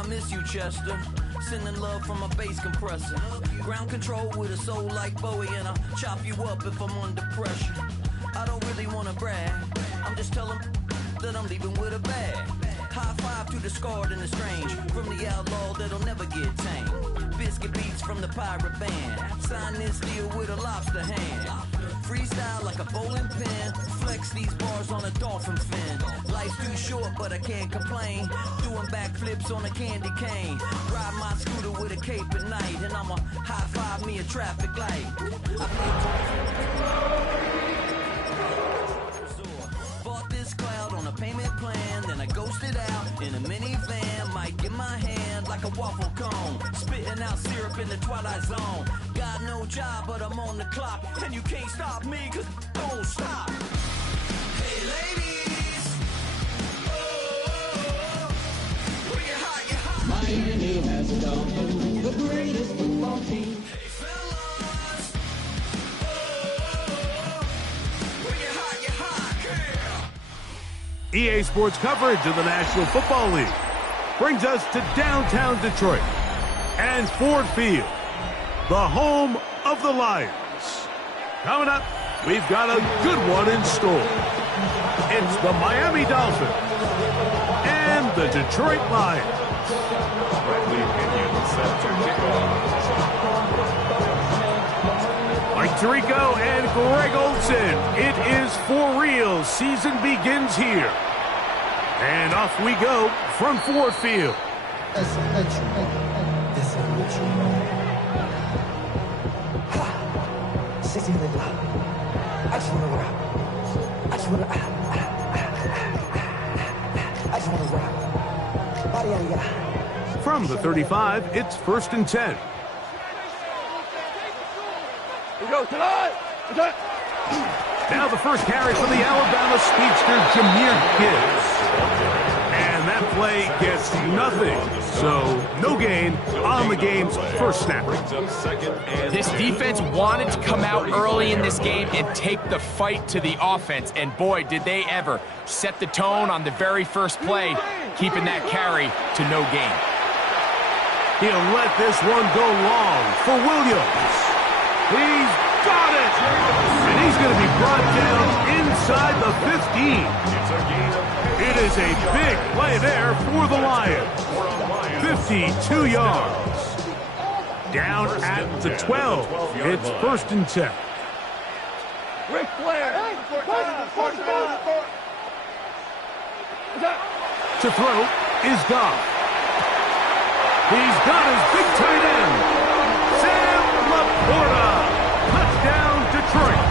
I miss you, Chester. Sending love from a bass compressor. Ground control with a soul like Bowie, and I'll chop you up if I'm under pressure. I don't really want to brag. I'm just telling that I'm leaving with a bag. High five to the scarred and the strange. From the outlaw that'll never get tamed. Biscuit beats from the pirate band. Sign this deal with a lobster hand. Freestyle like a bowling pin. Flex these bars on a dolphin fin. Life's too short, but I can't complain. Doing backflips on a candy cane. Ride my scooter with a cape at night. And I'ma high five me a traffic light. Bought this cloud on a payment plan. Then I ghosted out in a minivan. Might get my hand like a waffle cone. Spitting out syrup in the twilight zone. Got no job, but I'm on the clock. And you can't stop me, cause don't stop. Hey ladies, oh, bring it hot, get hot. Miami has a Dolphins, the greatest football team. Hey fellas, oh, bring it hot, get hot, yeah. EA Sports coverage of the National Football League brings us to downtown Detroit and Ford Field, the home of the Lions. Coming up, we've got a good one in store. It's the Miami Dolphins and the Detroit Lions. Mike Tirico and Greg Olsen. It is for real. Season begins here. And off we go from Ford Field. From the 35, it's 1st and 10. Now the first carry for the Alabama speedster, Jahmyr Gibbs. And that play gets nothing. So no gain on the game's first snap. This defense wanted to come out early in this game and take the fight to the offense. And boy, did they ever set the tone on the very first play, keeping that carry to no gain. He'll let this one go long for Williams. He's got it! And he's going to be brought down inside the 15. It is a big play there for the Lions. 52 yards. Down at the 12. It's 1st and 10. Ric Flair. To throw is Goff. He's got his big tight end, Sam Laporta. Touchdown, Detroit.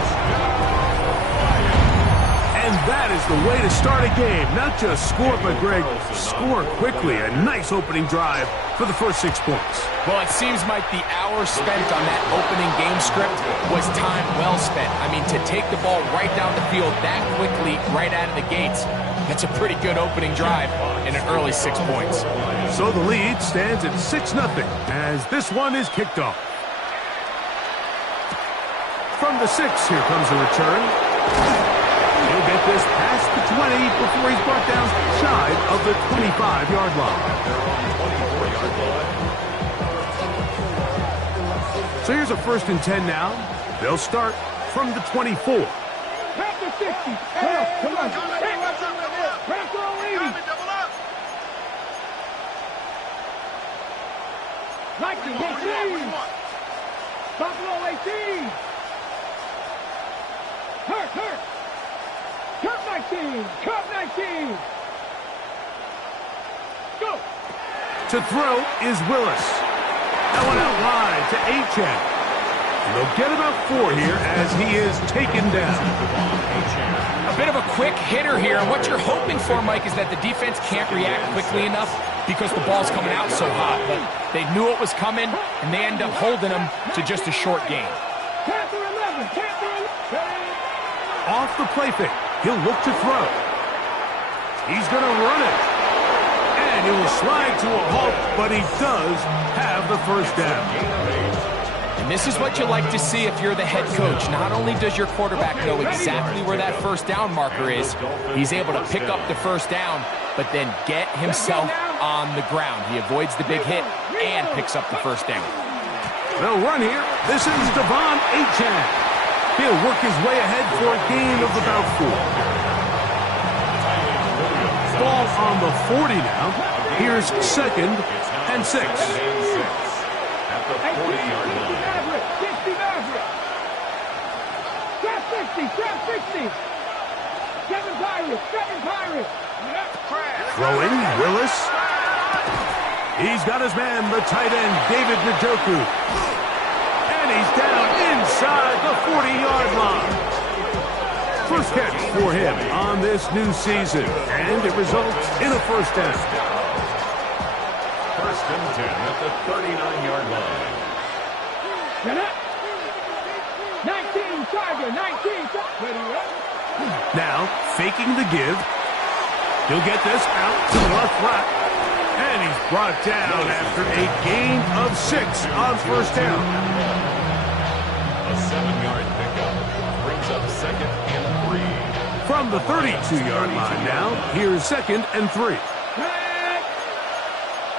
And that is the way to start a game. Not just score, but, Greg, score quickly. A nice opening drive for the first 6 points. Well, it seems like the hour spent on that opening game script was time well spent. I mean, to take the ball right down the field that quickly, right out of the gates, that's a pretty good opening drive and an early 6 points. So the lead stands at 6-0 as this one is kicked off. From the 6, here comes a return. He'll get this past the 20 before he's brought down shy of the 25-yard line. So here's a 1st and 10 now. They'll start from the 24. Past the 60. Come on. Past the 80. 19, 18. Buffalo 18. Hurt. Cut 19. Cut 19. Go. To throw is Willis. That one out wide to Achane. And they'll get about 4 here as he is taken down. A bit of a quick hitter here. And what you're hoping for, Mike, is that the defense can't react quickly enough because the ball's coming out so hot. But they knew it was coming, and they end up holding them to just a short gain. Off the play fake. He'll look to throw. He's going to run it. And he will slide to a halt, but he does have the first down. And this is what you like to see if you're the head coach. Not only does your quarterback know exactly where that first down marker is, he's able to pick up the first down, but then get himself on the ground. He avoids the big hit and picks up the first down. They'll run here. This is Devon Achane. He'll work his way ahead for a gain of about 4. Ball on the 40 now. Here's 2nd and 6. At the 40-yard line. 60 Maverick. Trap 60, trap 60. 7 Pirates, 7 Pirates. Throwing, Willis. He's got his man, the tight end, David Njoku. And he's down inside the 40-yard line. First catch for him on this new season, and it results in a first down. 1st and 10 at the 39-yard line. 19 Tiger, 19 Tiger. Now, faking the give. He'll get this out to the left flat. And he's brought down after a gain of 6 on first down. A 7-yard pickup brings up 2nd and 3. From the 32-yard line now, here's 2nd and 3.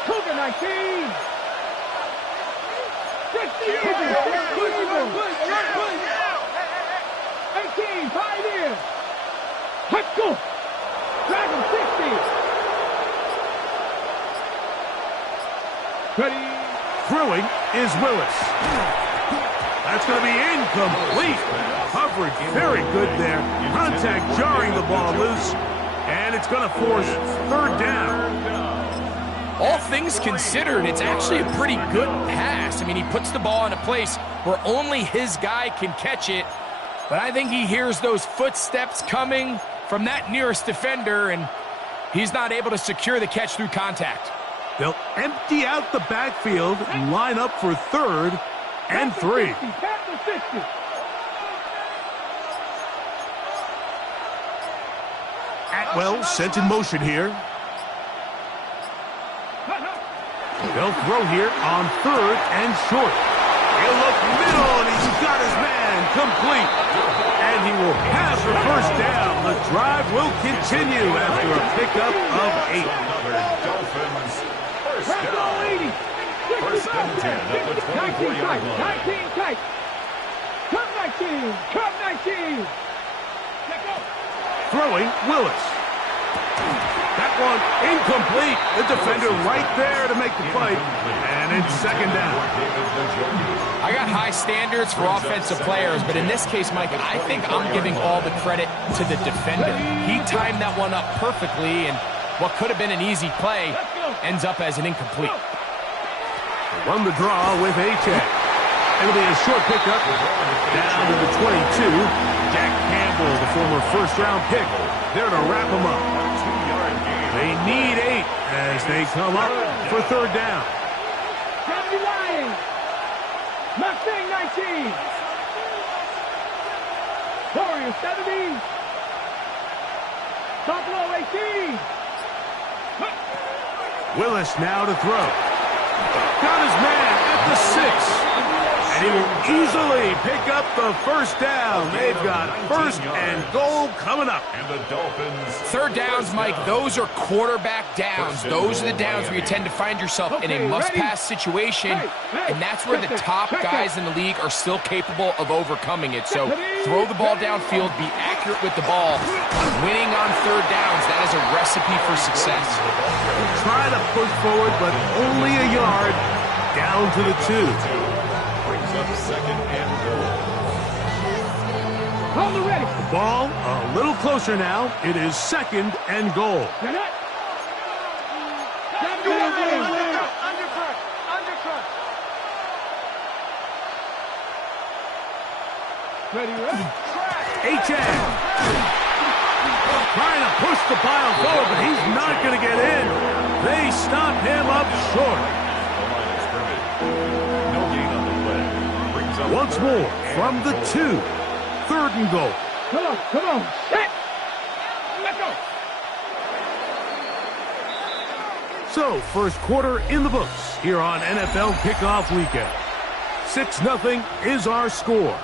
Cougar 19. 18 Pioneer. Let's go. Dragon 60. Ready. Throwing is Willis. That's going to be incomplete. Coverage very good there. Contact jarring the ball loose. And it's going to force 3rd down. All things considered, it's actually a pretty good pass. I mean, he puts the ball in a place where only his guy can catch it. But I think he hears those footsteps coming from that nearest defender, and he's not able to secure the catch through contact. They'll empty out the backfield and line up for 3rd and 3. Atwell sent in motion here. They'll throw here on 3rd and short. He'll look middle, and he's got his man complete. And he will have the first down. The drive will continue after a pickup of 8. Another Dolphins first down. 1st and 10 at the 24-yard line. 19 tight. Come 19. Come 19. Throwing, Willis. That one incomplete. The defender right there to make the fight. And it's 2nd down. I got high standards for offensive players, but in this case, Mike, I think I'm giving all the credit to the defender. He timed that one up perfectly, and what could have been an easy play ends up as an incomplete. Run the draw with Achane. It'll be a short pickup down to the 22. Jack Campbell, the former first-round pick, there to wrap him up. They need 8 as they come up for 3rd down. 79. Mustang 19. Warrior 70. Buffalo 18. Willis now to throw. Got his man at the 6. And he will easily pick up the first down. They've got 1st and goal coming up. And the Dolphins. 3rd downs, Mike, those are quarterback downs. Those are the downs where you tend to find yourself in a must-pass situation, and that's where the top guys in the league are still capable of overcoming it. So throw the ball downfield, be accurate with the ball. Winning on 3rd downs, that is a recipe for success. Try to push forward, but only a yard down to the 2. Brings up 2nd and goal. Hold it ready. The ball a little closer now. It is 2nd and goal. Ready, Achane trying to push the pile forward, but he's not going to get in. They stop him up short. No gain on the play. Brings up Once more from the 2. 3rd and goal. Come on. Set. Let's go. So, first quarter in the books here on NFL Kickoff Weekend. 6-0 is our score.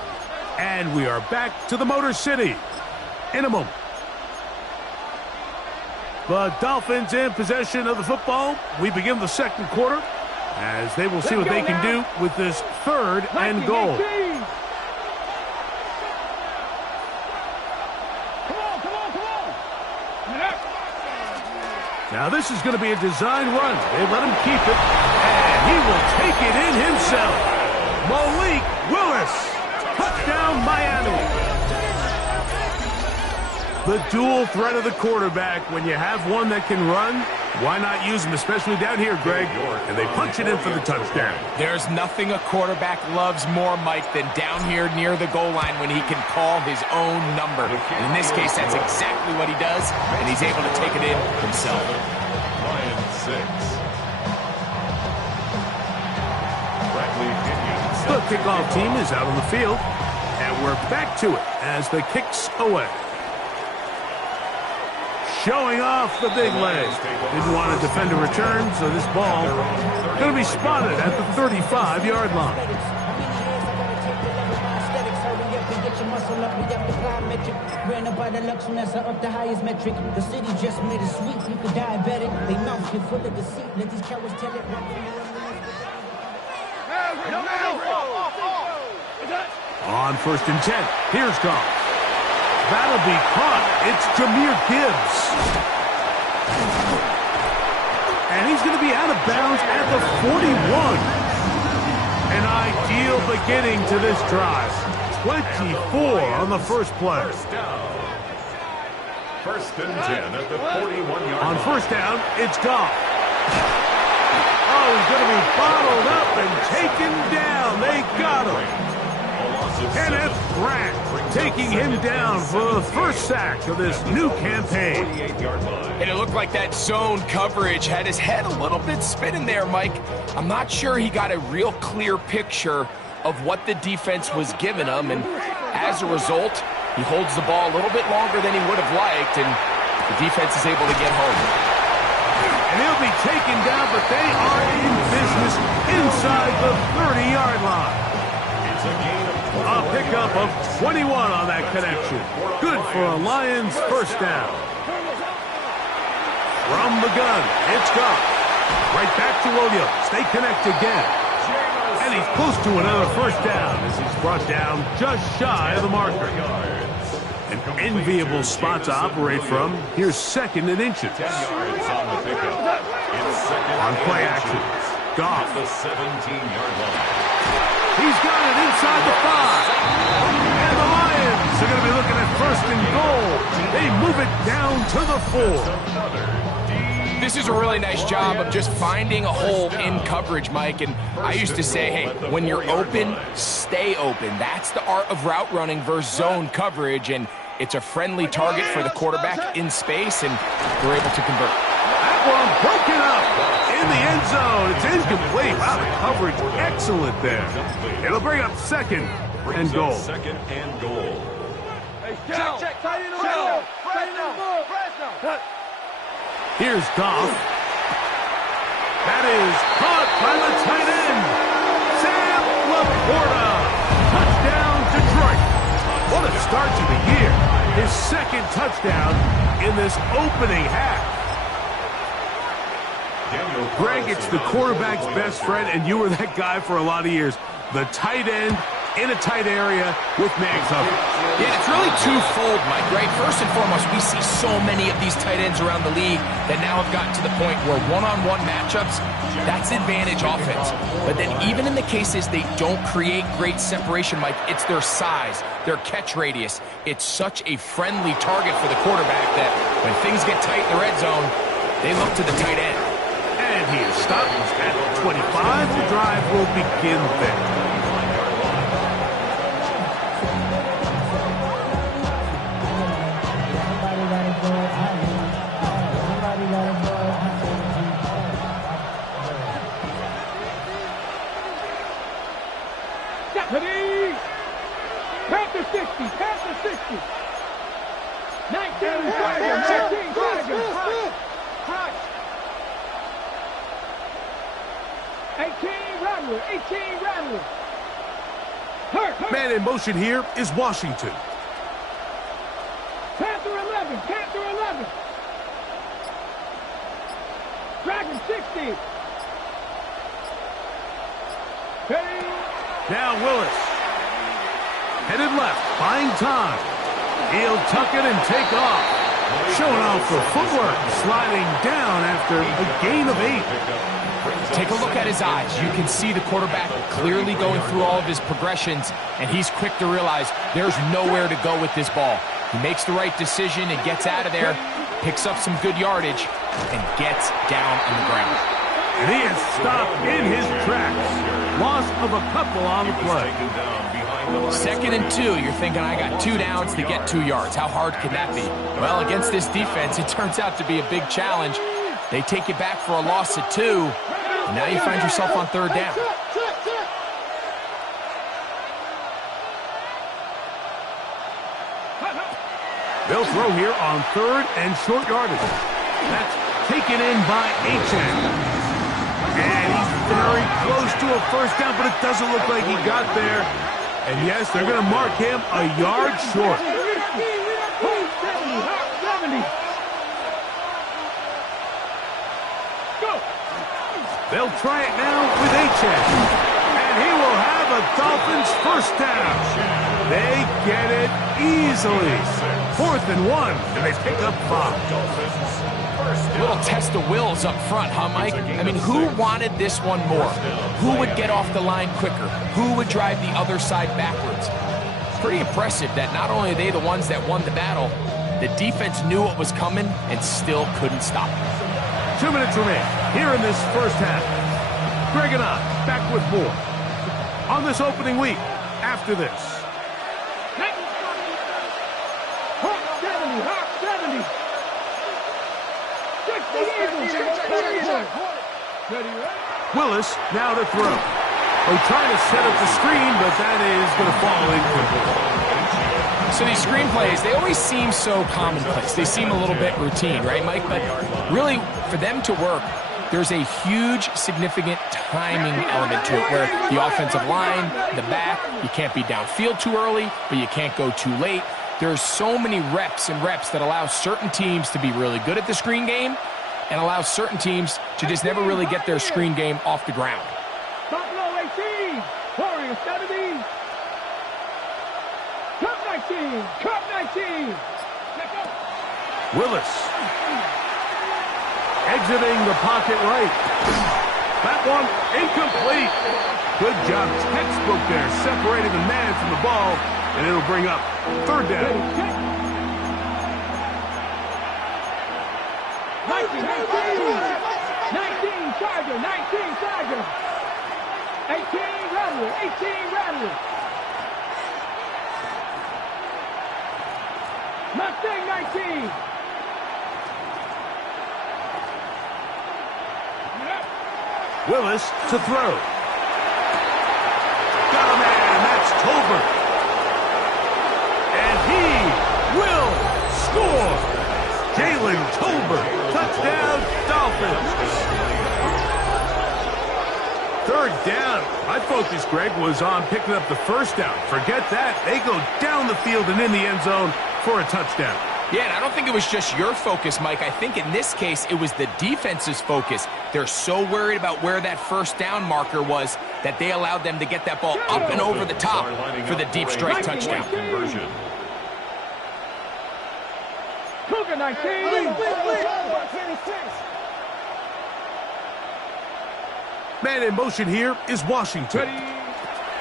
And we are back to the Motor City in a moment. The Dolphins in possession of the football. We begin the second quarter as they will see what they can do with this third and goal. Now this is going to be a design run. They let him keep it, and he will take it in himself. Malik Willis, touchdown Miami. The dual threat of the quarterback. When you have one that can run, why not use him, especially down here, Greg? And they punch it in for the touchdown. There's nothing a quarterback loves more, Mike, than down here near the goal line when he can call his own number. And in this case, that's exactly what he does, and he's able to take it in himself. The kickoff team is out on the field, and we're back to it as the kick's away. Showing off the big leg. Didn't want to defend a return, so this ball going to be spotted at the 35-yard line. Up the highest metric. The city just made it sweet. You could diabetic. They mouth you full of deceit. Let these cowards tell it. On 1st and 10. Here's Goff. That'll be caught. It's Jahmyr Gibbs. And he's going to be out of bounds at the 41. An ideal beginning to this drive. 24 on the first play. First and 10 at the 41-yard line. On first down, it's Goff. Oh, he's going to be bottled up and taken down. They got him. Kenneth Grant taking him down for the first sack of this new campaign. And it looked like that zone coverage had his head a little bit spinning there, Mike. I'm not sure he got a real clear picture of what the defense was giving him, and as a result, he holds the ball a little bit longer than he would have liked, and the defense is able to get home. And he'll be taken down, but they are in business inside the 30-yard line. It's a gain of a pickup of 21 on that connection. Good for a Lions first down. From the gun, it's Goff. Right back to Williams. They connect again. And he's close to another first down as he's brought down just shy of the marker. An enviable spot to operate from. Here's 2nd and inches. 10 yards on the pickup. It's 2nd on play action. Goff. The 17-yard line. He's got it inside the 5. And the Lions are going to be looking at 1st and goal. They move it down to the 4. This is a really nice job of just finding a hole in coverage, Mike. And I used to say, hey, when you're open, stay open. That's the art of route running versus zone coverage. And it's a friendly target for the quarterback in space, and they're able to convert. That one broken up in the end zone. It's incomplete. Wow, the coverage excellent there. It'll bring up 2nd and goal. 2nd and goal. Check. Tight in the middle. Tight in the middle. Here's Goff. That is caught by the tight end, Sam Laporta. Touchdown, Detroit. What a start to the year. His 2nd touchdown in this opening half. Greg, it's the quarterback's best friend, and you were that guy for a lot of years. The tight end in a tight area with man coverage. Yeah, it's really twofold, Mike, right? First and foremost, we see so many of these tight ends around the league that now have gotten to the point where one-on-one matchups, that's advantage offense. But then even in the cases they don't create great separation, Mike, it's their size, their catch radius. It's such a friendly target for the quarterback that when things get tight in the red zone, they look to the tight end. And he is stopped at 25. The drive will begin there. Panther 60, Panther 60. 19 Tiger, Hot. 18 Rattler. Hurt. Man in motion here is Washington. Panther 11. Dragon 60. Hey. Now Willis. Headed left, buying time. He'll tuck it and take off. Showing off the footwork, sliding down after a gain of 8. Take a look at his eyes. You can see the quarterback clearly going through all of his progressions, and he's quick to realize there's nowhere to go with this ball. He makes the right decision and gets out of there, picks up some good yardage, and gets down on the ground. And he is stopped in his tracks. Loss of a couple on the play. 2nd and 2, you're thinking, I got 2 downs to get 2 yards. How hard can that be? Well, against this defense, it turns out to be a big challenge. They take you back for a loss at 2, and now you find yourself on 3rd down. They'll throw here on 3rd and short yardage. That's taken in by Achane. And he's very close to a first down, but it doesn't look like he got there. And yes, they're going to mark him a yard short. 70. Go. They'll try it now with Achane. And he will have a Dolphins first down. They get it easily. 4th and 1, and they pick up 5. Little test of wills up front, huh, Mike? I mean, who wanted this one more? Who would get off the line quicker? Who would drive the other side backwards? Pretty impressive that not only are they the ones that won the battle, the defense knew what was coming and still couldn't stop it. 2 minutes remain here in this first half. Greg and I back with more on this opening week after this. Willis now to throw. Oh, trying to set up the screen, but that is going to fall incomplete. So these screen plays, they always seem so commonplace. They seem a little bit routine, right, Mike? But really, for them to work, there's a huge, significant timing element to it where the offensive line, the back, you can't be downfield too early, but you can't go too late. There's so many reps and reps that allow certain teams to be really good at the screen game and allow certain teams to just never really get their screen game off the ground. Buffalo 18, Warriors 70. Cup 19, Cup 19. Willis exiting the pocket right. That one incomplete. Good job, textbook there, separating the man from the ball, and it'll bring up 3rd down. 19 Charger, 19 Charger. 18 Rattler, 18 Rattler. Mustang 19. Willis to throw. Got a man, that's Tolbert. And he will score. Jalen Tolbert, touchdown, Dolphins. 3rd down. My focus, Greg, was on picking up the first down. Forget that. They go down the field and in the end zone for a touchdown. Yeah, and I don't think it was just your focus, Mike. I think in this case, it was the defense's focus. They're so worried about where that first down marker was that they allowed them to get that ball up and over the top for the deep strike touchdown. Conversion. Cougar 19. Man in motion here is Washington.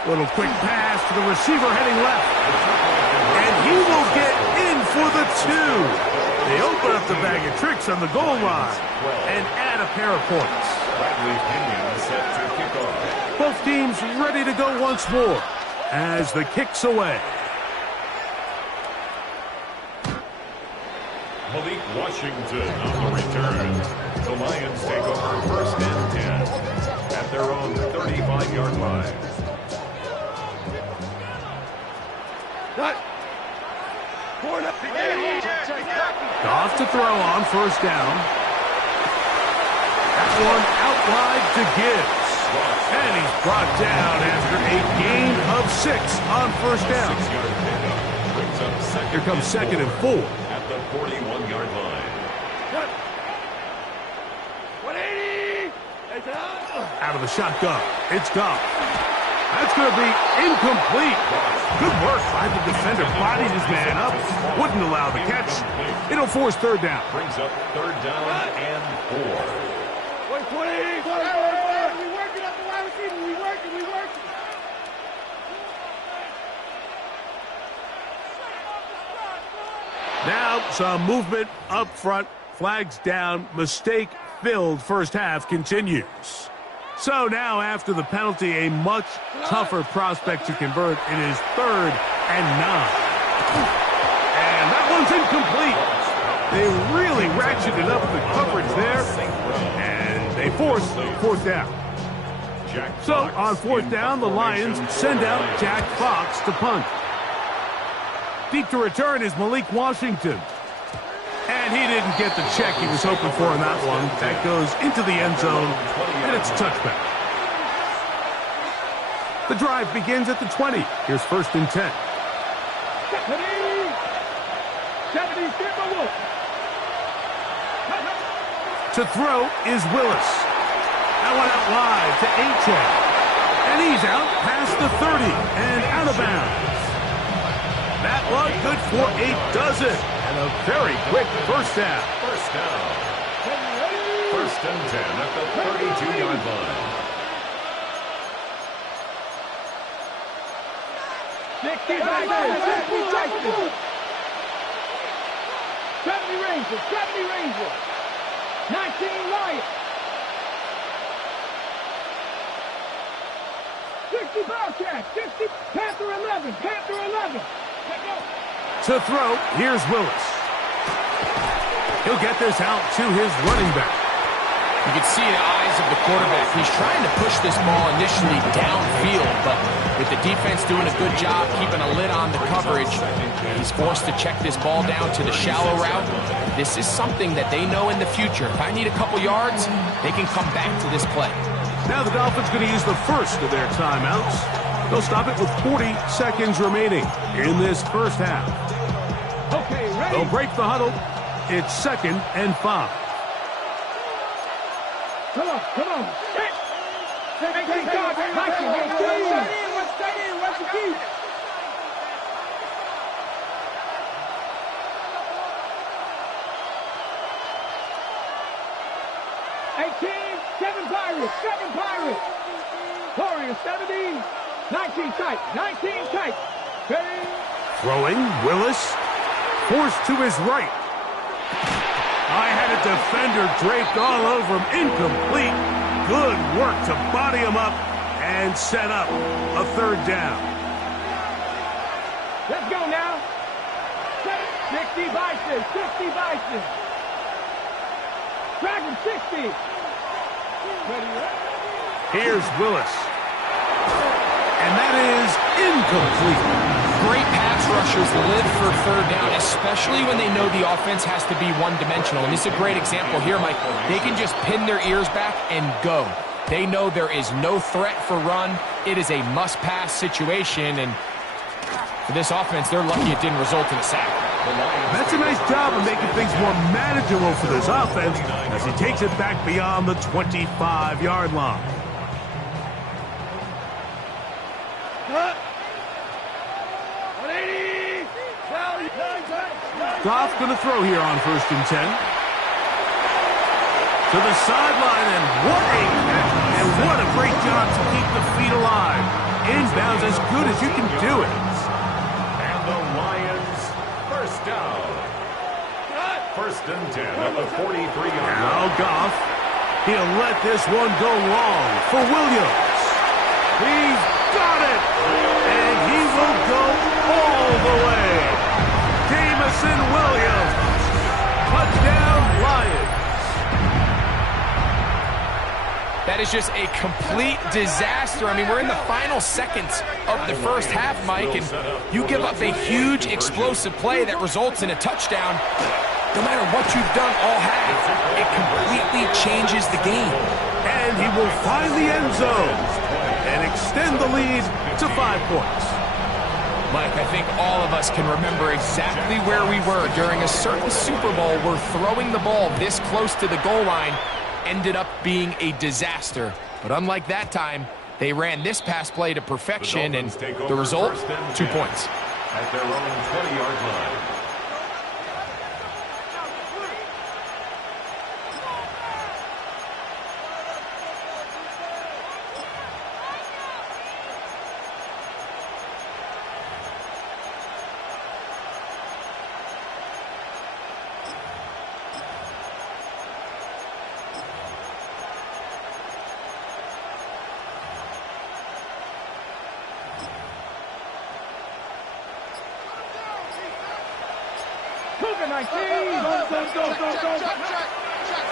Little quick pass to the receiver heading left. And he will get in for the 2. They open up the bag of tricks on the goal line and add a pair of points. Both teams ready to go once more as the kick's away. Malik Washington on the return. The Lions take over 1st and 10 at their own 35-yard line. Goff to throw on 1st down. That one out wide to Gibbs. And he's brought down after a gain of 6 on 1st down. Here comes 2nd and 4. At the 41-yard line. 180. Out of the shotgun, it's Goff. That's going to be incomplete. Good work by the defender. Bodied his man up. Wouldn't allow the catch. It'll force third down. Brings up third down and 4. Wait, 20. We working up the wide receiver. We working. Now some movement up front. Flags down. Mistake-filled first half continues. So now, after the penalty, a much tougher prospect to convert. It is 3rd and 9. And that one's incomplete. They really ratcheted up the coverage there, and they force 4th down. So on 4th down, the Lions send out Jack Fox to punt. Deep to return is Malik Washington. And he didn't get the check he was hoping for in that one. That goes into the end zone, and it's a touchback. The drive begins at the 20. Here's 1st and 10. 70, To throw is Willis. That one out wide to Achane. And he's out past the 30 and out of bounds. That one good for a dozen. And a very quick first down. First down. 1st and 10 at the 32-yard line. 70 Rangers. 19 Lions. 60 Bobcats. 60 Panther 11. To throw, here's Willis. He'll get this out to his running back. You can see the eyes of the quarterback. He's trying to push this ball initially downfield, but with the defense doing a good job keeping a lid on the coverage, he's forced to check this ball down to the shallow route. This is something that they know in the future. If I need a couple yards, they can come back to this play. Now the Dolphins going to use the first of their timeouts. They'll stop it with 40 seconds remaining in this first half. Okay, ready. They'll break the huddle. It's 2nd and 5. Come on. Stay in. What's the key? Seven Pirates. Warriors 17. 19 tight. Ready. Throwing, Willis. Forced to his right. I had a defender draped all over him. Incomplete. Good work to body him up and set up a 3rd down. Let's go now. 60 Bison. Dragon 60. Ready. Here's Willis. And that is incomplete. Great pass rushers live for 3rd down, especially when they know the offense has to be one-dimensional. And this is a great example here, Mike. They can just pin their ears back and go. They know there is no threat for run. It is a must-pass situation, and for this offense, they're lucky it didn't result in a sack. That's a nice job of making things more manageable for this offense as he takes it back beyond the 25-yard line. Goff going to throw here on 1st and 10. To the sideline, and what a catch, and what a great job to keep the feet alive. Inbounds as good as you can do it. And the Lions, 1st down. 1st and 10 at the 43-yard line. Now Goff, he'll let this one go long for Williams. He's got it, and he will go all the way. Jamison Williams, touchdown Lions. That is just a complete disaster. I mean, we're in the final seconds of the first half, Mike, and you give up a huge explosive play that results in a touchdown. No matter what you've done all half, it completely changes the game. And he will find the end zone and extend the lead to 5 points. Mike, I think all of us can remember exactly where we were during a certain Super Bowl. We're throwing the ball this close to the goal line, ended up being a disaster. But unlike that time, they ran this pass play to perfection, and the result, 2 points. At their own 20-yard line.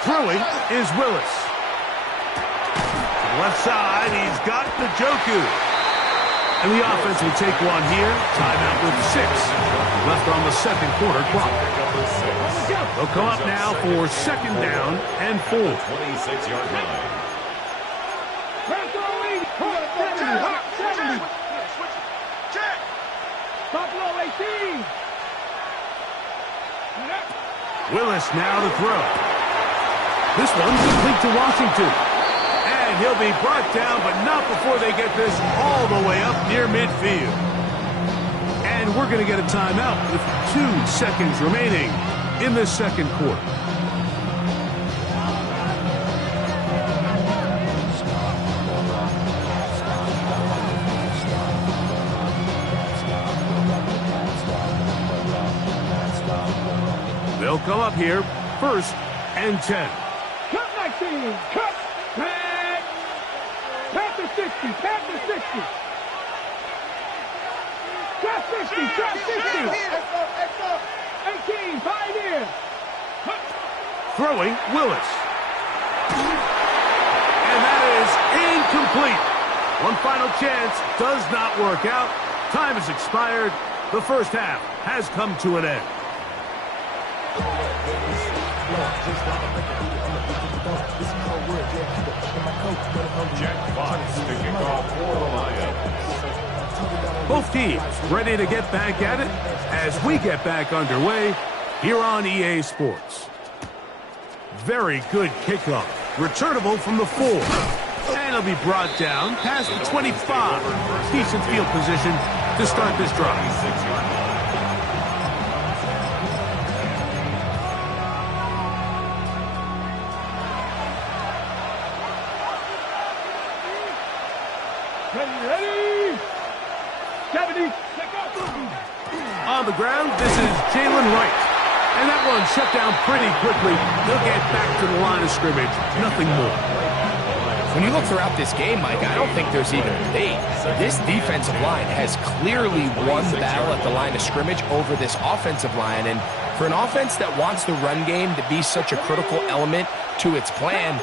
Throwing is Willis. Left side, he's got the Njoku. And the offense will take one here. Timeout with 6 left on the second quarter clock. They'll come up now for second down and 4. 26-yard line. Buffalo 18. Willis now to throw. This one's complete to Washington. And he'll be brought down, but not before they get this all the way up near midfield. And we're going to get a timeout with 2 seconds remaining in the second quarter. They'll come up here, 1st and 10. Cut 19. Cut. Back. Pass to 60. Pass to 60. Cut 60. Cut 60. 18. Pioneer. Throwing, Willis. And that is incomplete. One final chance does not work out. Time has expired. The first half has come to an end. Jack Fox to kick off for the Lions. Both teams ready to get back at it as we get back underway here on EA Sports. Very good kickoff. Returnable from the 4. And it'll be brought down past the 25. Decent field position to start this drive. 26-yard line. Ready. 70. On the ground, this is Jalen Wright. And that one shut down pretty quickly. They'll get back to the line of scrimmage. Nothing more. When you look throughout this game, Mike, I don't think there's even a debate. This defensive line has clearly won the battle at the line of scrimmage over this offensive line. And for an offense that wants the run game to be such a critical element to its plan,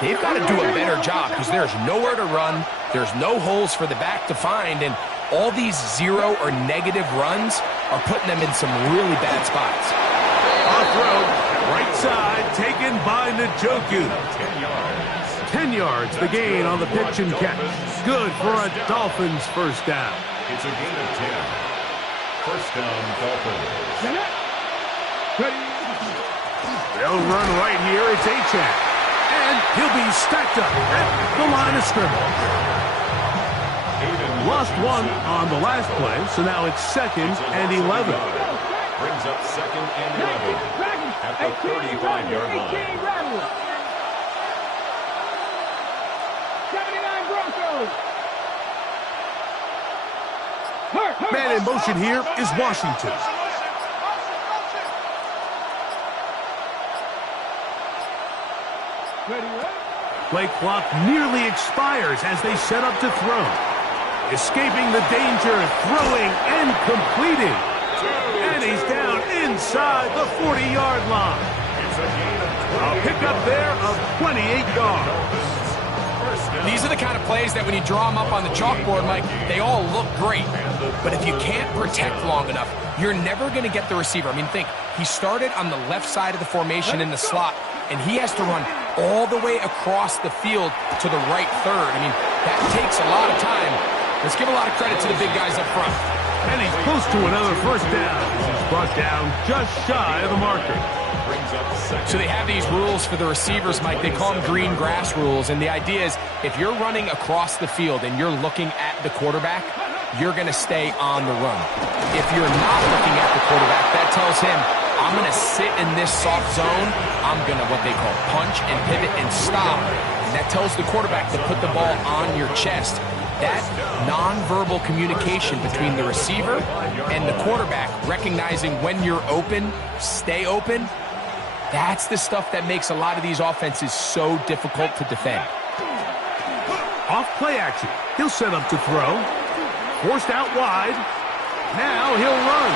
they've got to do a better job because there's nowhere to run. There's no holes for the back to find. And all these 0 or negative runs are putting them in some really bad spots. Off road, right side, taken by Njoku. 10 yards. 10 yards, the gain on the pitch and catch. Good for a Dolphins first down. It's a gain of 10. First down, Dolphins. They'll run right here. It's Achane. And he'll be stacked up at the line of scrimmage. Lost one on the last play, so now it's 2nd and 11. Brings up 2nd and 11 at the 35-yard line. 79 Broncos. Man in motion here is Washington. Play clock nearly expires as they set up to throw. Escaping the danger, throwing and completing. And he's down inside the 40-yard line. A pickup there of 28 yards. These are the kind of plays that when you draw them up on the chalkboard, Mike, they all look great. But if you can't protect long enough, you're never going to get the receiver. I mean, think, he started on the left side of the formation in the slot, and he has to run all the way across the field to the right third. I mean, that takes a lot of time. Let's give a lot of credit to the big guys up front. And he's close to another first down. He's brought down just shy of the marker. So they have these rules for the receivers, Mike. They call them green grass rules. And the idea is if you're running across the field and you're looking at the quarterback, you're going to stay on the run. If you're not looking at the quarterback, that tells him, I'm going to sit in this soft zone. I'm going to what they call punch and pivot and stop. And that tells the quarterback to put the ball on your chest. That nonverbal communication between the receiver and the quarterback, recognizing when you're open, stay open, that's the stuff that makes a lot of these offenses so difficult to defend. Off play action. He'll set up to throw. Forced out wide. Now he'll run.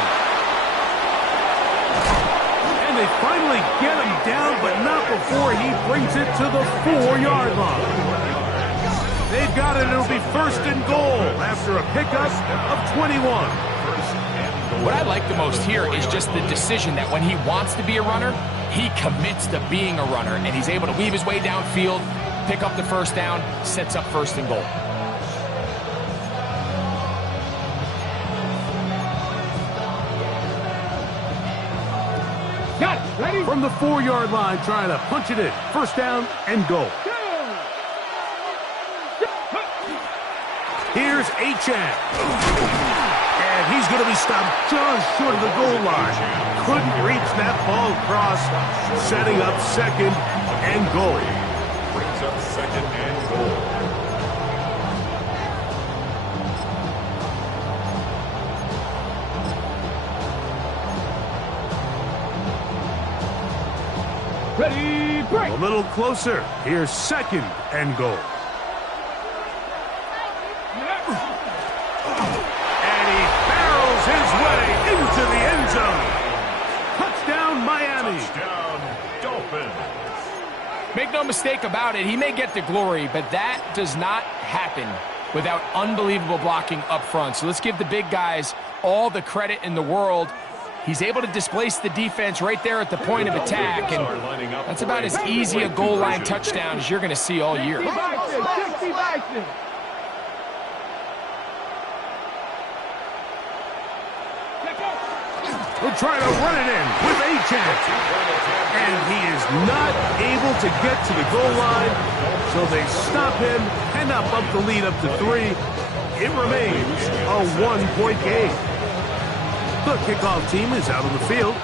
And they finally get him down, but not before he brings it to the 4-yard line. They've got it. It'll be first and goal after a pickup of 21. What I like the most here is just the decision that when he wants to be a runner, he commits to being a runner, and he's able to weave his way downfield, pick up the first down, sets up first and goal. Got it. Ready? From the 4-yard line, trying to punch it in. First down and goal. Here's Achane. And he's going to be stopped just short of the goal line. Couldn't reach that ball across, setting up second and goal. Brings up second and goal. Ready, break. A little closer. Here's second and goal. And he barrels his way into the end zone. Touchdown, Miami. Touchdown, Dolphins. Make no mistake about it, he may get the glory, but that does not happen without unbelievable blocking up front. So let's give the big guys all the credit in the world. He's able to displace the defense right there at the point of attack, and that's about as easy a goal line touchdown as you're going to see all year. He'll try to run it in with Achane. And he is not able to get to the goal line, so they stop him and up the lead up to 3. It remains a 1-point game. The kickoff team is out on the field,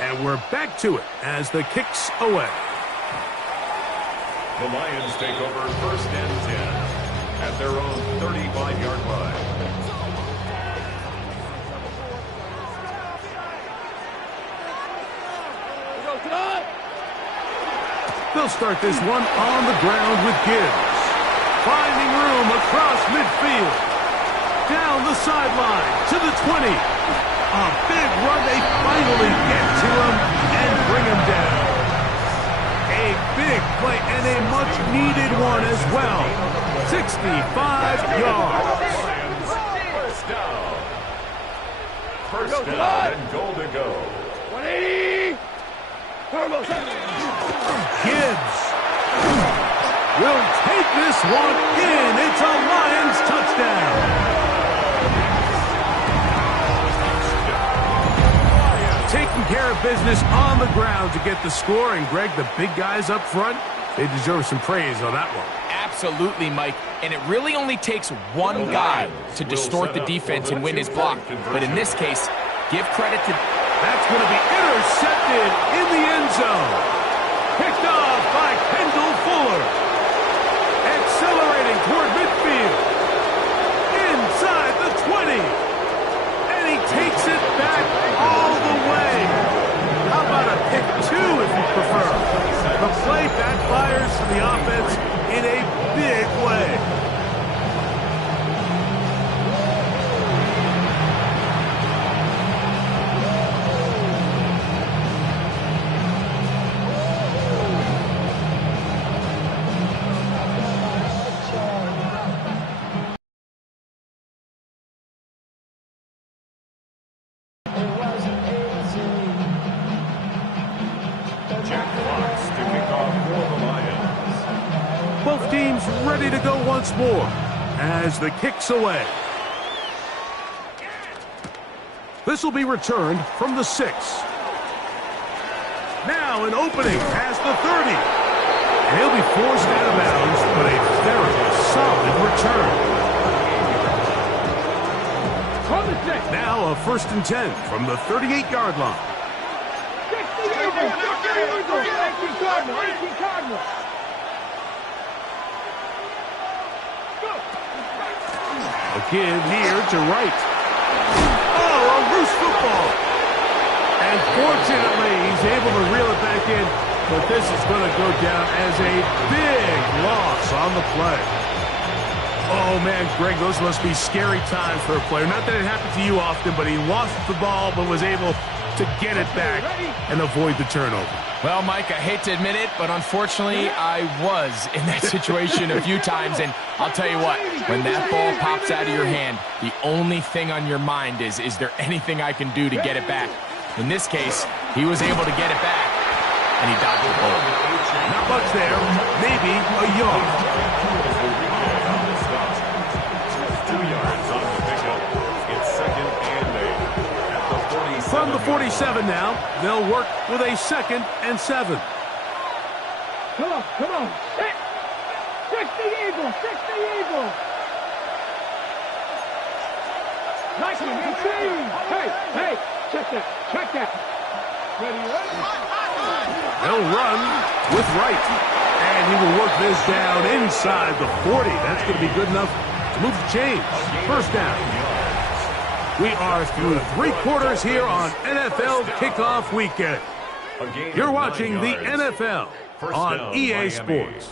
and we're back to it as the kick's away. The Lions take over first and 10 at their own 35-yard line. They'll start this one on the ground with Gibbs. Finding room across midfield. Down the sideline to the 20. A big run. They finally get to him and bring him down. A big play and a much-needed one as well. 65 yards. First down and goal to go. 180. Gibbs will take this one in. It's a Lions touchdown. Taking care of business on the ground to get the score. And, Greg, the big guys up front, they deserve some praise on that one. Absolutely, Mike. And it really only takes one guy to distort the defense and win his block. But in this case, give credit to... That's going to be intercepted in the end zone. Picked off by Kendall Fuller. Accelerating toward midfield. Inside the 20. And he takes it back all the way. How about a pick 2 if you prefer? The play backfires for the offense in a big way. Both teams ready to go once more as the kick's away. This will be returned from the 6. Now an opening past the 30. And he'll be forced out of bounds, but a very solid return. Now a 1st and 10 from the 38-yard line. 18 Cardinals. A give here to Wright. Oh, a loose football. And fortunately, he's able to reel it back in, but this is going to go down as a big loss on the play. Oh, man, Greg, those must be scary times for a player. Not that it happened to you often, but he lost the ball but was able to get it back and avoid the turnover. Well, Mike, I hate to admit it, but unfortunately, I was in that situation a few times, and I'll tell you what, when that ball pops out of your hand, the only thing on your mind is there anything I can do to get it back? In this case, he was able to get it back, and he dodged the ball. Not much there, maybe a yard. 2 yards on the pickup. It's 2nd and 8. At the 47. From the 47 now, they'll work with a 2nd and 7. Come on. 60 Eagles. Nice one, Hey, check that. Ready? They'll run with Wright. And he will work this down inside the 40. That's going to be good enough to move the chains. 1st down. We are through 3 quarters here on NFL Kickoff Weekend. You're watching the NFL on EA Sports.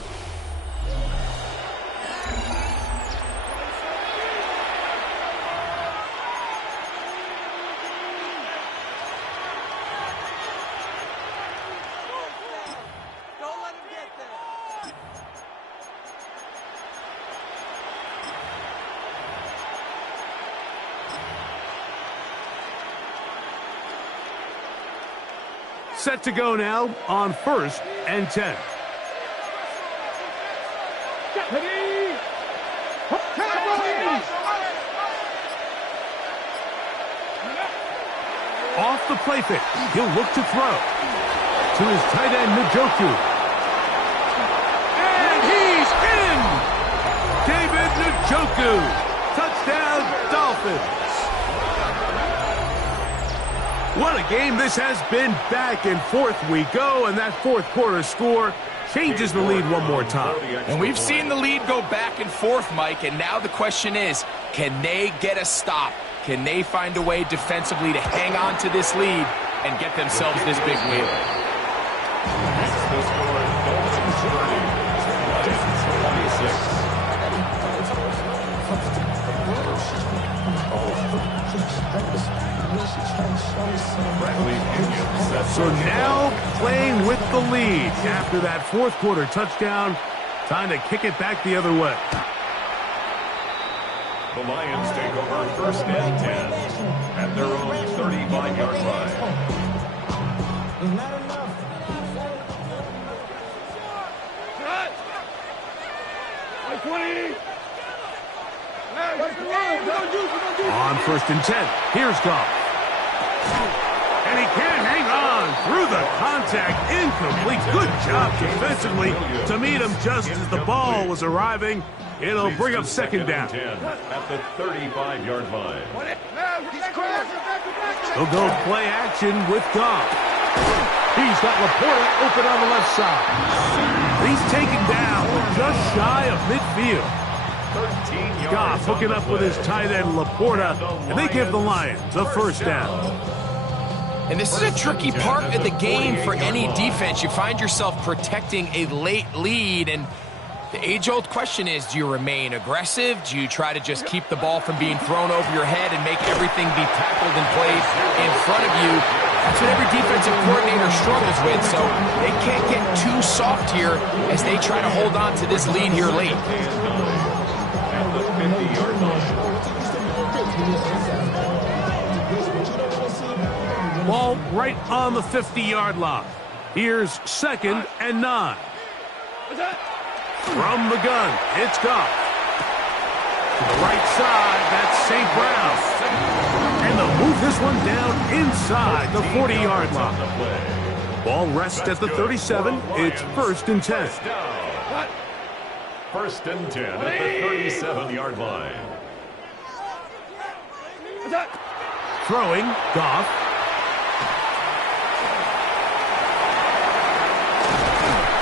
Set to go now on 1st and 10. Off the play fake, he'll look to throw to his tight end Njoku. And he's in! David Njoku. Touchdown, Dolphins. What a game this has been. Back and forth we go, and that 4th quarter score changes the lead one more time. And we've seen the lead go back and forth, Mike, and now the question is, can they get a stop? Can they find a way defensively to hang on to this lead and get themselves this big win? The score, Dolphins 30, Lions 26. So now playing with the lead after that 4th quarter touchdown. Time to kick it back the other way. The Lions take over 1st and 10 at their own 35-yard line. On 1st and 10, here's Goff. And he can't hang on through the contact. Incomplete. Good job defensively to meet him just as the ball was arriving. It'll bring up 2nd down. At the 35-yard line. He'll go play action with Goff. He's got Laporta open on the left side. He's taken down just shy of midfield. Goff hooking up with his tight end Laporta, and they give the Lions a 1st down. And this is a tricky part of the game for any defense. You find yourself protecting a late lead, and the age-old question is, do you remain aggressive? Do you try to just keep the ball from being thrown over your head and make everything be tackled and played in front of you? That's what every defensive coordinator struggles with, so they can't get too soft here as they try to hold on to this lead here late. At the 50-yard line. Ball right on the 50-yard line. Here's 2nd and 9. From the gun, it's Goff. To the right side, that's St. Brown. And they'll move this one down inside the 40-yard line. Ball rests at the 37. It's 1st and 10. First and 10 at the 37-yard line. Throwing, Goff.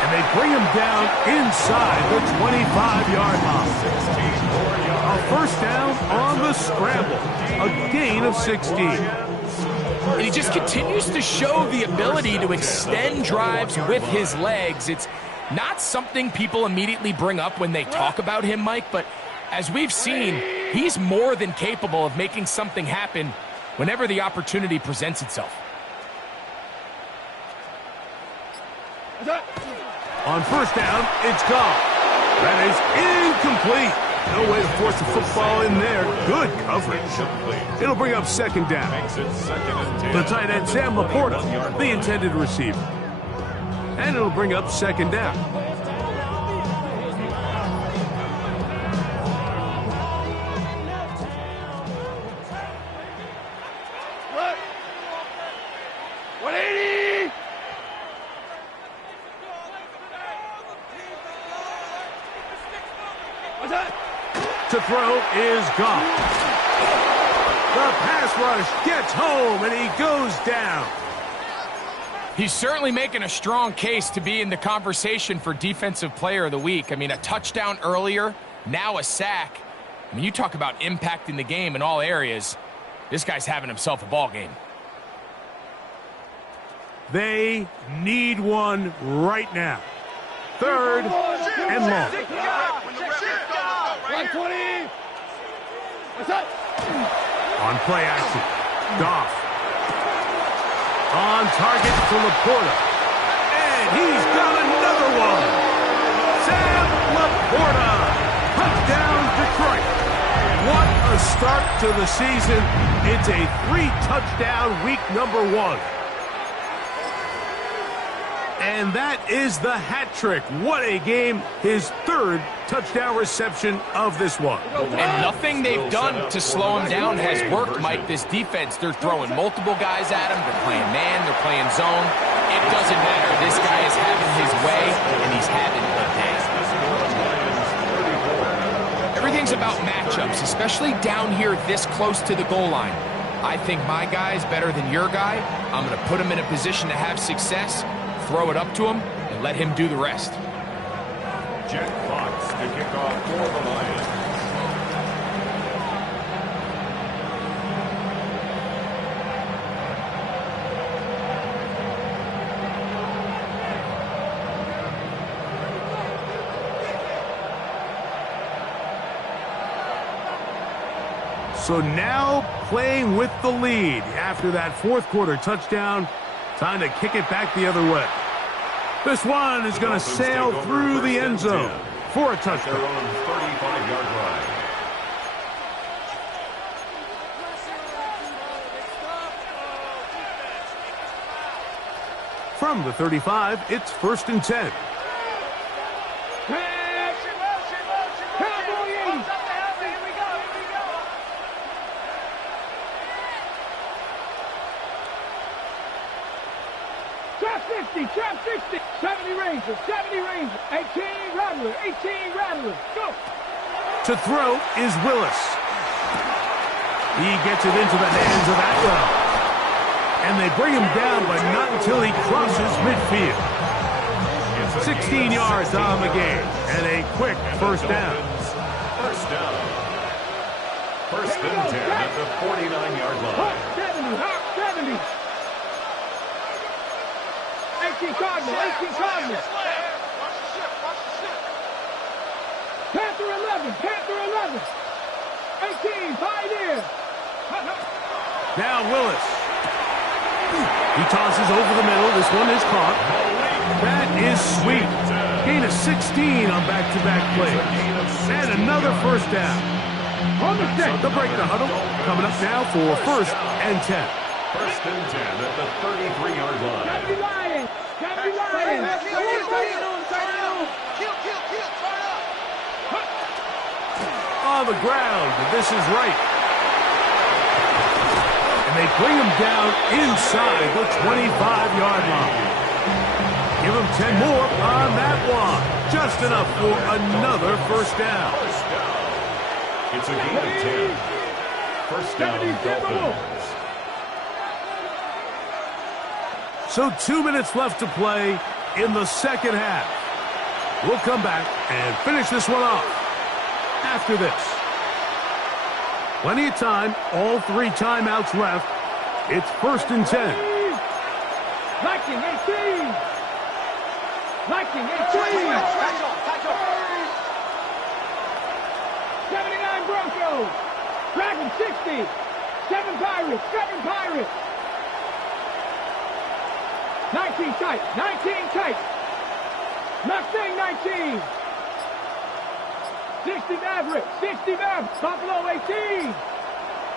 And they bring him down inside the 25-yard line. A first down on the scramble. A gain of 16. And he just continues to show the ability to extend drives with his legs. It's not something people immediately bring up when they talk about him, Mike, but as we've seen, he's more than capable of making something happen whenever the opportunity presents itself. On first down, it's gone. That is incomplete. No way to force the football in there. Good coverage. It'll bring up 2nd down. The tight end, Sam Laporta, the intended receiver. And it'll bring up 2nd down. To throw is gone. The pass rush gets home, and he goes down. He's certainly making a strong case to be in the conversation for Defensive Player of the Week. I mean, a touchdown earlier, now a sack. I mean, you talk about impacting the game in all areas. This guy's having himself a ball game. They need one right now. 3rd and long. On play action, Goff. On target to Laporta. And he's got another one. Sam Laporta. Touchdown, Detroit. What a start to the season. It's a 3-touchdown week number 1. And that is the hat trick. What a game. His 3rd touchdown reception of this one. And nothing they've done to slow him down has worked, Mike. This defense, they're throwing multiple guys at him. They're playing man, they're playing zone. It doesn't matter. This guy is having his way, and he's having a day. Everything's about matchups, especially down here this close to the goal line. I think my guy's better than your guy. I'm going to put him in a position to have success, throw it up to him, and let him do the rest. Jack Fox to kick off for the Lions. So now playing with the lead after that 4th quarter touchdown. Time to kick it back the other way. This one is going to sail through the end zone for a touchdown. 35-yard line. From the 35, it's 1st and 10. Trap 60, 70 Rangers, 70 Rangers, 18 Rattlers, 18 Rattlers, go! To throw is Willis. He gets it into the hands of Atwell. And they bring him down, but not until he crosses midfield. 16 yards on the game, and a quick 1st down. First down. 1st and 10 at the 49-yard line. 70. 18 Cardinals, 18 Cardinals. Panther 11, Panther 11. 18, Pioneer. Now Willis. He tosses over the middle. This one is caught. That is sweet. Gain of 16 on back-to-back plays. And another 1st down. The break the huddle. Coming up now for 1st and 10. 1st and 10 at the 33-yard line. On the ground, this is right. And they bring him down inside the 25-yard line. Give him 10 more on that one. Just enough for another first down. It's a gain of 10. First down, Dolphins. So 2 minutes left to play in the second half. We'll come back and finish this one off after this. Plenty of time, all 3 timeouts left. It's 1st and 10. Viking 18. Viking 18. 79 Broncos. Dragon 60. 7 Pirates. 7 Pirates. 19 tight. 19 tight. Mustang 19. 60 Maverick. 60 Maverick. Buffalo 18.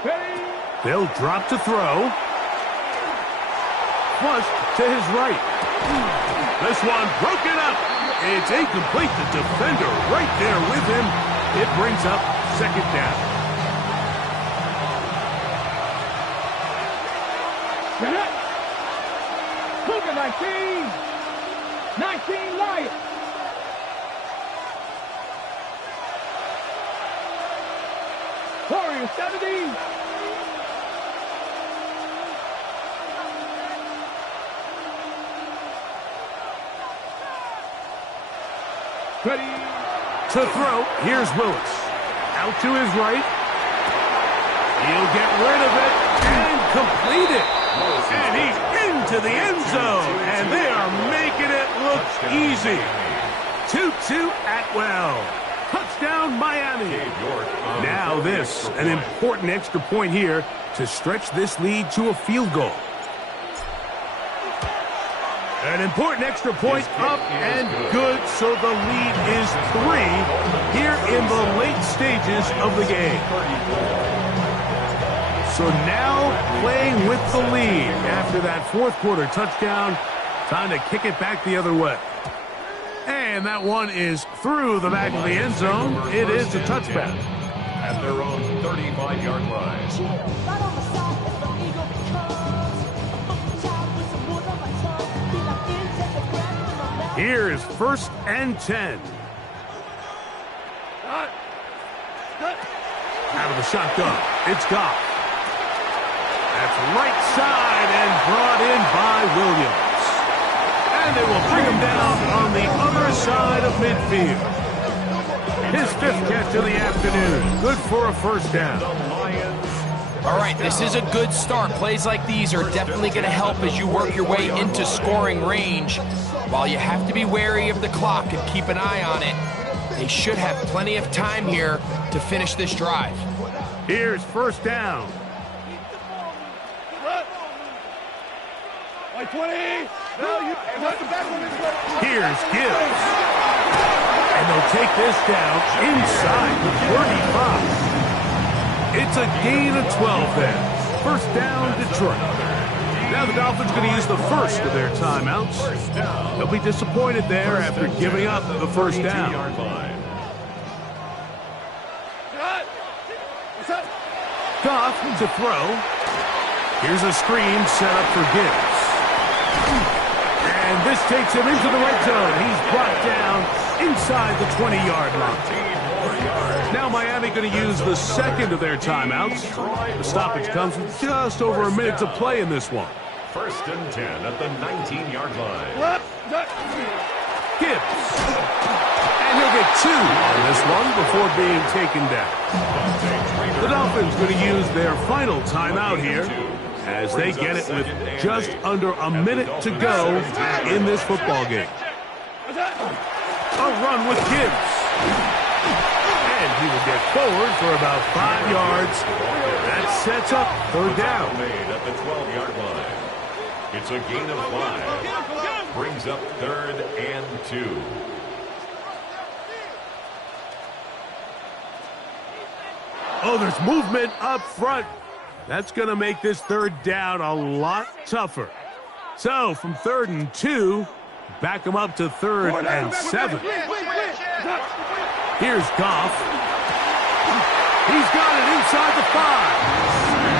Ready? They'll drop to throw. Flushed to his right. This one broken up. It's incomplete. The defender right there with him. It brings up 2nd down. Get it. Cougar 19. 19 Lions. Warriors 70. Ready. To throw, here's Willis. Out to his right. He'll get rid of it and complete it. And he's into the end zone. And they are making it look easy. 2-2 Atwell. Touchdown, Miami. Now this, an important extra point here to stretch this lead to a field goal. An important extra point up and good, so the lead is 3 here in the late stages of the game. So now playing with the lead after that 4th quarter touchdown, time to kick it back the other way. And that one is through the back of the end zone. It is a touchback. At their own 35-yard line. Here's 1st and 10. Out of the shotgun, it's Goff. That's right side and brought in by Williams. And they will bring him down on the other side of midfield. His 5th catch of the afternoon. Good for a 1st down. All right, this is a good start. Plays like these are definitely going to help as you work your way into scoring range. While you have to be wary of the clock and keep an eye on it, they should have plenty of time here to finish this drive. Here's 1st down. Here's Gibbs. And they'll take this down inside the 35. It's a gain of 12 there. 1st down, Detroit. Now the Dolphins going to use the first of their timeouts. They'll be disappointed there after giving up the 1st down. Goff to throw. Here's a screen set up for Gibbs. And this takes him into the red zone. He's brought down inside the 20-yard line. Now Miami going to use the 2nd of their timeouts. The stoppage comes with just over a minute to play in this one. 1st and 10 at the 19-yard line. Gibbs. And he'll get 2 on this one before being taken down. The Dolphins going to use their final timeout here as they get it with just under a minute to go in this football game. A run with Gibbs. And he will get forward for about 5 yards. That sets up 3rd down. Made at the 12-yard line. It's a gain of 5. Brings up 3rd and 2. Oh, there's movement up front. That's going to make this 3rd down a lot tougher. So from 3rd and 2, back him up to 3rd and 7. Here's Goff. He's got it inside the 5.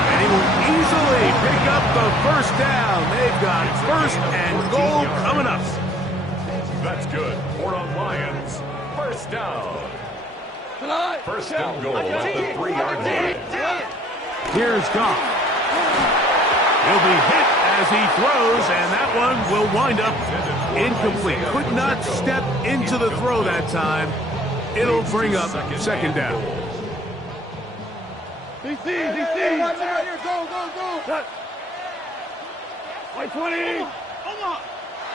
And he will easily pick up the 1st down. They've got 1st and goal coming up. That's good. Ford on Lions. First down. First and goal at the 3-yard line. Here's Goff. He'll be hit as he throws, and that one will wind up incomplete. Could not step into the throw that time. It'll bring up second down. DC. Go. White 20.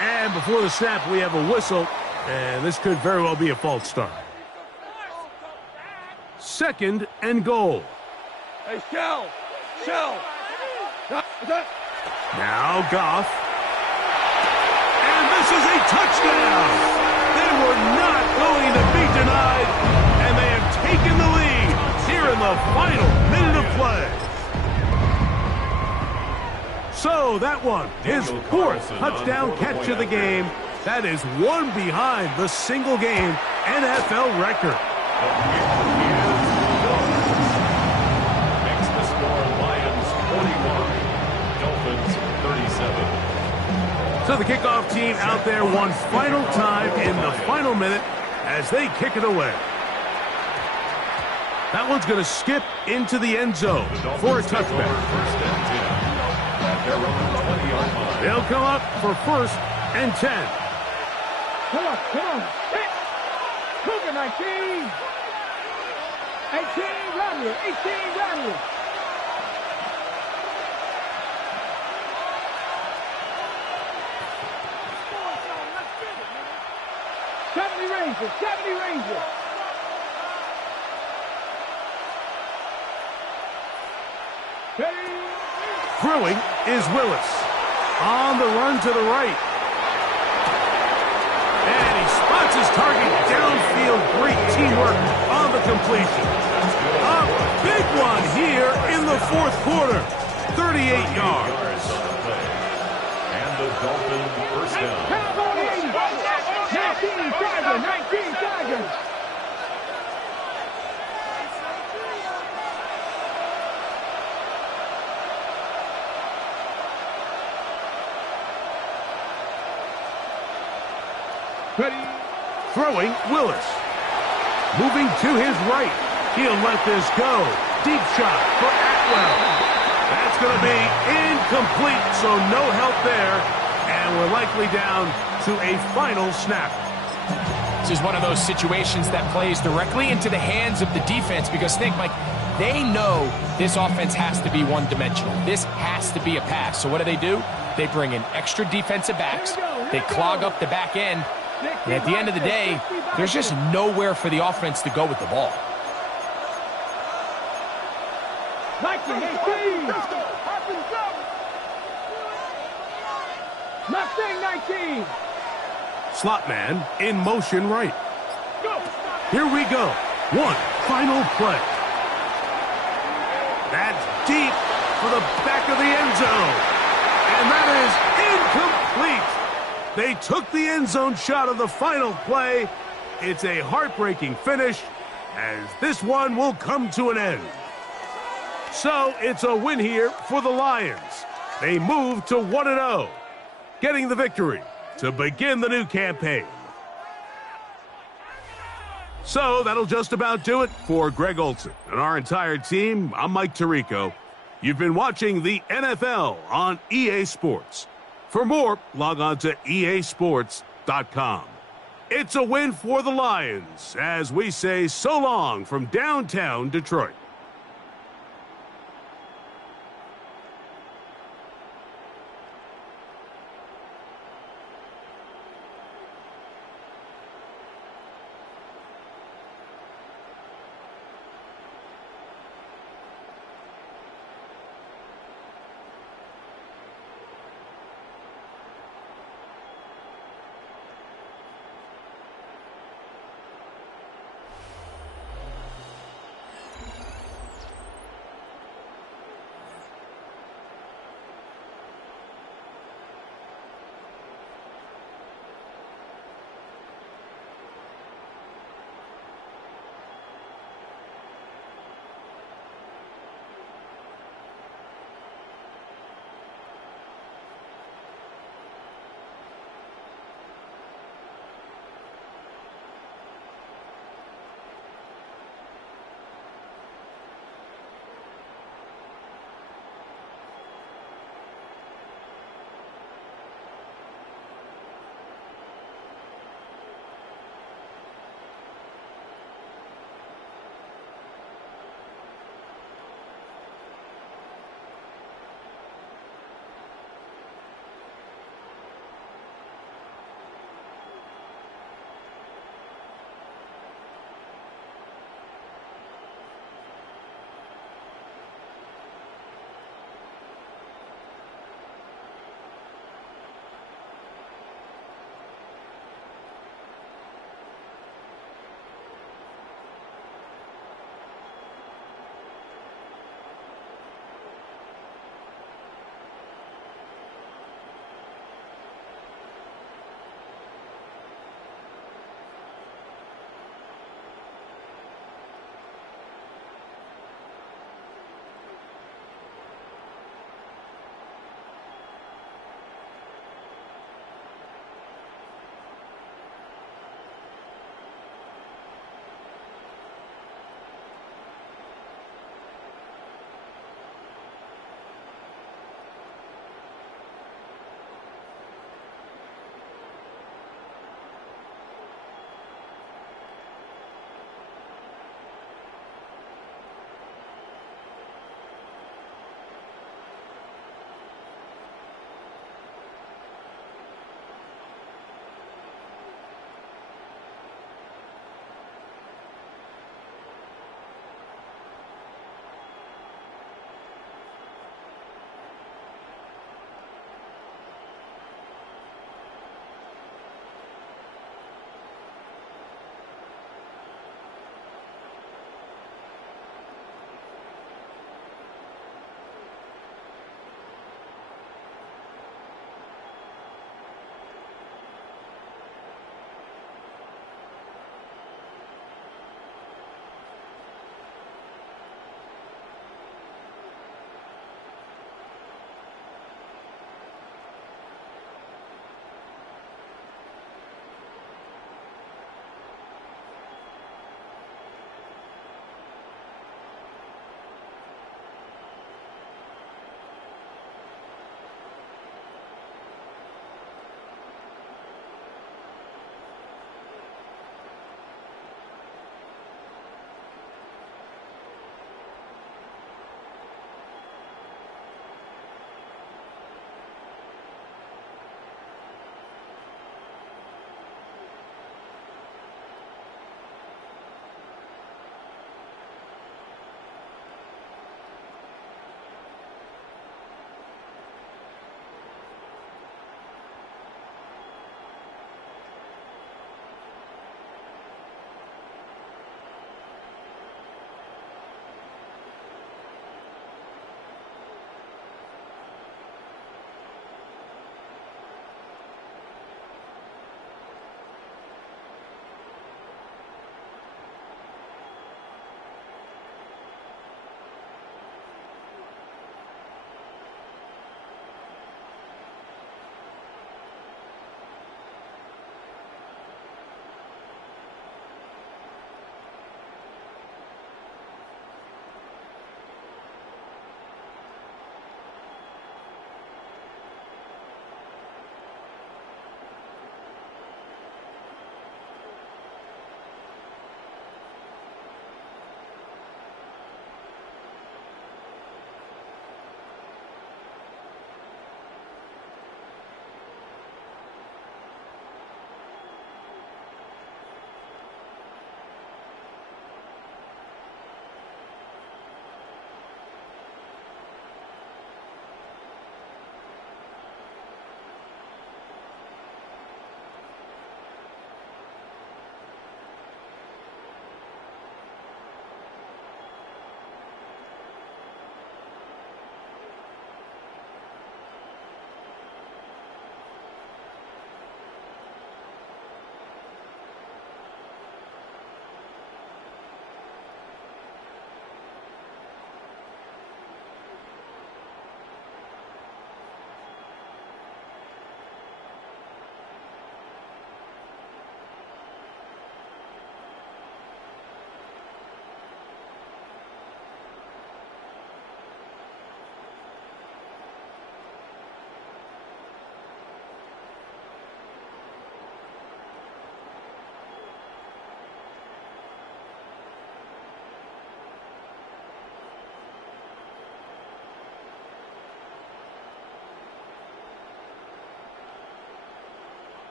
And before the snap, we have a whistle, and this could very well be a false start. Second and goal. Hey, Shell. Now Goff. And this is a touchdown. They were not going to be denied, and they have taken the lead here in the final minute of play. So that one, his fourth touchdown catch of the game. That is one behind the single-game NFL record. Makes the score Lions 41, Dolphins 37. So the kickoff team out there one final time in the final minute as they kick it away. That one's going to skip into the end zone for a touchback. First and 10 at their own 20-yard line. They'll come up for first and 10. Come on. Hit. Cougar 19. 18 Rattler. 70 Rangers. Throwing is Willis. On the run to the right. And he spots his target downfield. Great teamwork on the completion. A big one here in the fourth quarter. 38 yards. And the Dolphins first down. 19 Tigers. Ready. Throwing, Willis. Moving to his right. He'll let this go. Deep shot for Atwell. That's going to be incomplete, so no help there. And we're likely down to a final snap. This is one of those situations that plays directly into the hands of the defense because, think, Mike, they know this offense has to be one-dimensional. This has to be a pass. So what do? They bring in extra defensive backs. They clog up the back end. And at the end of the day, there's just nowhere for the offense to go with the ball. 19. Slot man in motion right. Here we go. One final play. That's deep for the back of the end zone. And that is incomplete. They took the end zone shot of the final play. It's a heartbreaking finish as this one will come to an end. So it's a win here for the Lions. They move to 1-0, getting the victory to begin the new campaign. So that'll just about do it for Greg Olson and our entire team. I'm Mike Tirico. You've been watching the NFL on EA Sports. For more, log on to easports.com. It's a win for the Lions as we say so long from downtown Detroit.